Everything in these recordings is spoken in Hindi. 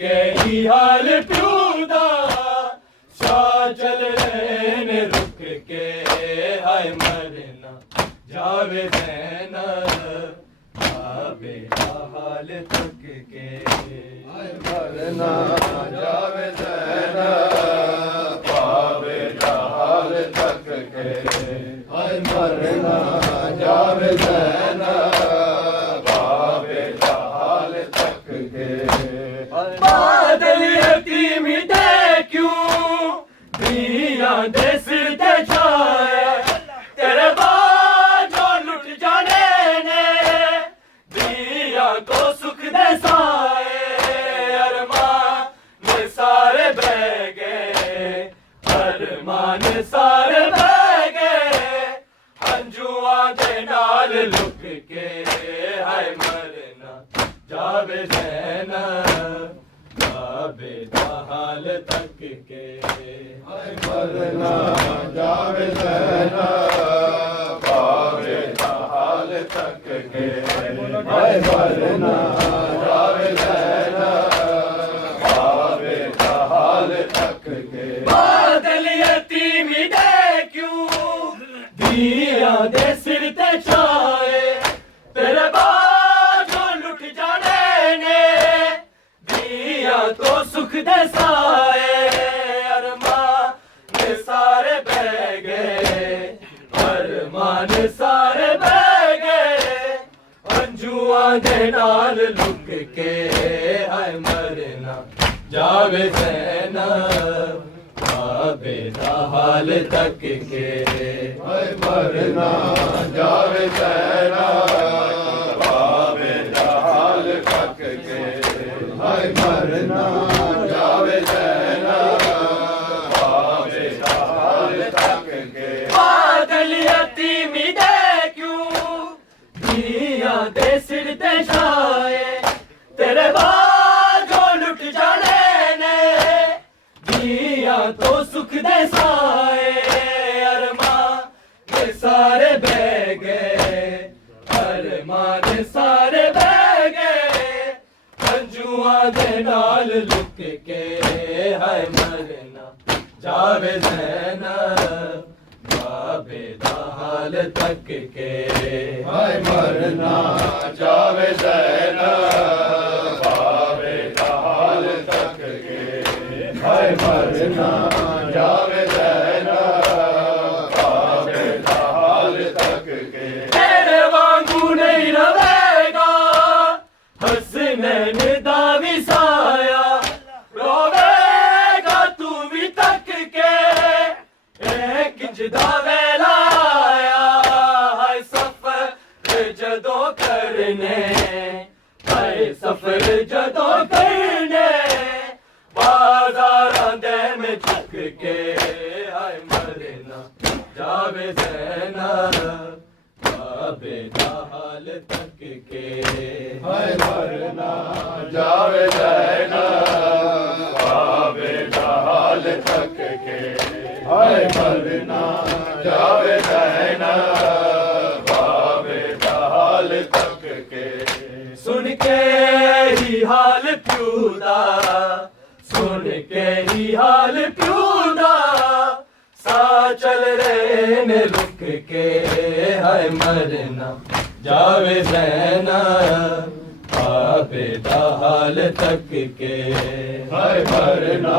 के ही हाल प्यूदा शाह चल रहे ने रुक के हाय मरना जावे ज़ैनब बाबे का हाल तक के हाय मरना जावे ज़ैनब बाबे का हाल तक के हाय मरना जावे ज़ैनब बाबे का हाल तक के बादल यतीम दे क्यों दिया दे सिर ते छाए तेरे बाजो लुट जाने ने दिया को सुख दे साए अरमान सारे बह गए अरमान सारे बह गए अंजुआ दे नाल लुक के हाय मरना जावे ज़ैनब बाबे दा हाल तक के हाय मरना जावे ज़ैनब बाबे का हाल तक के हाय मरना जावे ज़ैनब बाबे का हाल तक के बादल यतीम दे क्यों दिया दे सिर ते छाए तेरे बाजो लुट जाने ने दिया तो सुख दे साए अरमान सारे बह गए अरमान सारे बह गए अंजुआ दे नाल लुक के हाय मरना जावे ज़ैनब बाबे दा हाल तक के हाय मरना जावे ज़ैनब बाबे का हाल तक के हाय मरना जावे ज़ैनब बाबे का हाल तक के बादल यतीम दे क्यों दिया दे सिर ते छाए तेरे बाजो लुट जाने ने दिया तो सुख दे साए अरमान सारे बह गए अरमान सारे बह गए अंजुआ दे नाल लुक के हाय मरना जावे ज़ैनब बाबे दा हाल तक के हाय मरना जावे ज़ैनब बाबे का हाल तक के हाय मरना जावे ज़ैनब बाबे का हाल तक के तेरे वांगू नहीं रहेगा हसनैन दा विसाया रोवेगा तू भी तक के एक इंजदा वेला आया हाय सफर जदों करने हाय सफर जदों करने बाजारां दे में झुक के हाय मरना जावे ज़ैनब बाबे दा हाल तक के हाय मरना जावे ज़ैनब बाबे का हाल तक के हाय मरना जावे ज़ैनब बाबे का हाल तक के सुन के ही हाल प्यूदा सुन के ही हाल प्यूदा सा चल रहे ने रुक के हाय मरना जावे ज़ैनब बाबे दा हाल तक के हाय मरना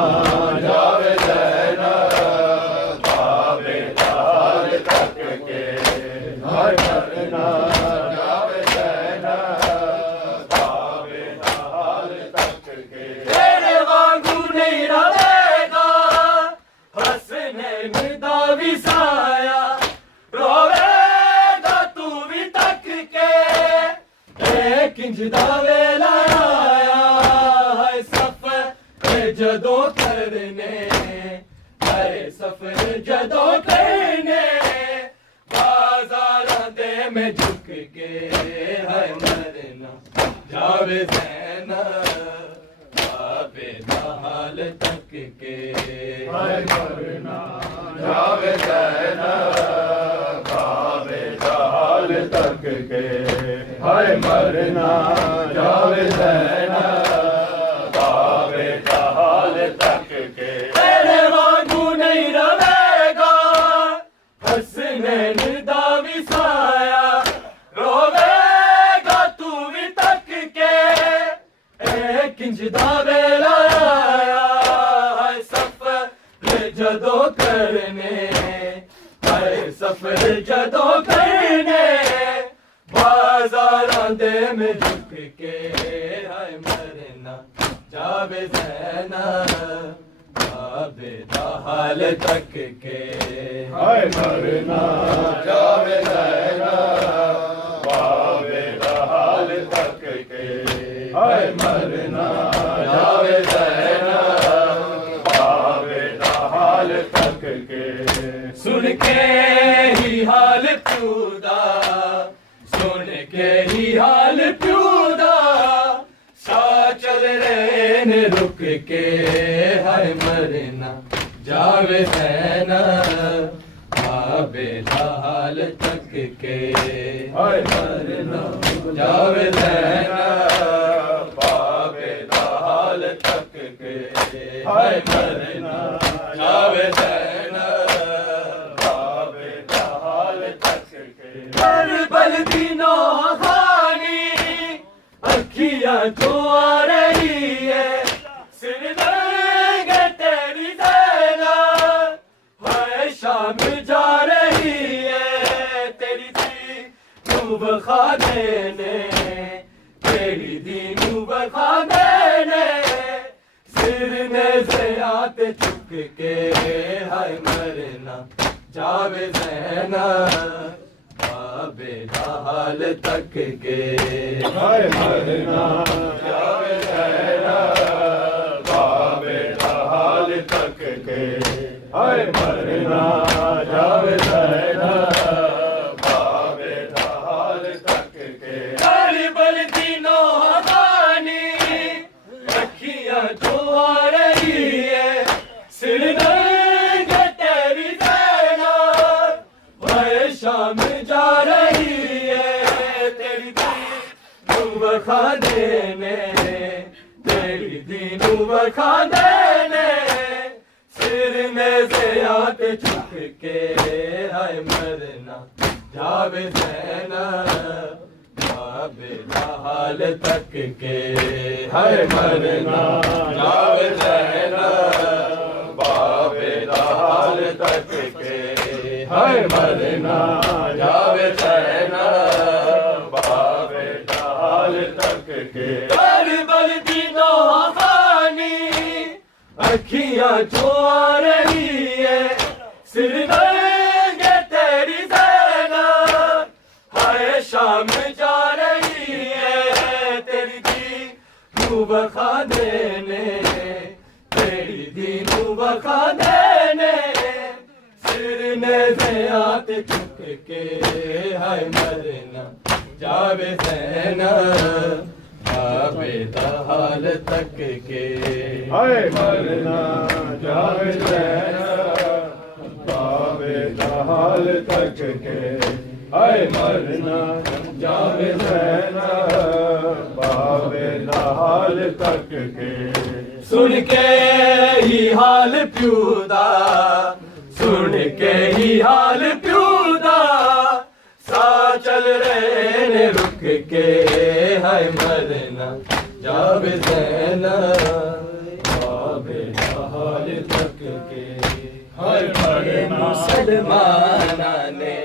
जावे ज़ैनब बाबे का हाल तक के हाय मरना जावे ज़ैनब बाबे का हाल तक के तेरे वांगू नहीं रहेगा हसनैन दा विसाया रोवेगा तू भी तक के एक इंजदा वेला आया हाय सफर जदों करने हाय सफर जदों करने बाजारां दे में झुक के हाय मरना जावे ज़ैनब बाबे दा हाल तक के हाय मरना जावे ज़ैनब बाबे का हाल तक के हाय मरना जावे ज़ैनब बाबे सजदा वेला आया है सफर जदों करने है सफर जदों करने बाजारां दे में झुक के है मरना जावे ज़ैनब बाबे दा हाल तक के हाय मरना जावे ज़ैनब बाबे दा हाल तक के हाय मरना जावे ज़ैनब बाबे दा हाल तक के सुन के ही हाल प्यूदा सुन के ही हाल प्यूदा सा चल रहे ने रुक के हाय मरना जावे ज़ैनब बाबे दा हाल तक के हाय मरना जावे ज़ैनब बाबे दा हाल तक के हाय मरना जावे ज़ैनब बाबे दा हाल तक के करबल दी नौहानी अखियां जो आ रही है सिर दर्द तेरी ज़ैनब हाय शाम जा रही है तेरी दी नूब खाने तेरी दी नूब खाने सिर ने ज़यात चुक के हाय मरना जावे ज़ैनब बाबे दा हाल तक के हाय मरना जावे ज़ैनब बाबे दा हाल तक के हाय मरना जावे ज़ैनब बाबे दा हाल तक के करबल दी नौहानी अखियां जो आ रही है सिर दर्द तेरी ज़ैनब हाय शाम जा रही है तेरी दी नूब खाने तेरी दी नूब खाने सिर ने ज़यात चुक के हाय मरना जावे ज़ैनब बाबे दा हाल तक के हाय मरना जावे ज़ैनब बाबे दा हाल तक के हाय मरना जावे ज़ैनब बाबे दा हाल तक के करबल दी नौहानी अखियां जो आ रही है सिर दर्द तेरी ज़ैनब हाय शाम जा रही है तेरी दी नूब खाने तेरी दी नूब खाने सिर ने ज़यात चुक के हाय मरना जावे ज़ैनब बाबे दा हाल तक के हाय मरना जावे ज़ैनब बाबे दा हाल तक के हाय मरना जावे ज़ैनब बाबे दा हाल तक के सुन के ही हाल प्यूदा सुन के ही हाल प्यूदा सा चल रहे ने रुक के हाय मरना जावे ज़ैनब बाबे दा हाल तक के हाय मरना मुसलमाना ने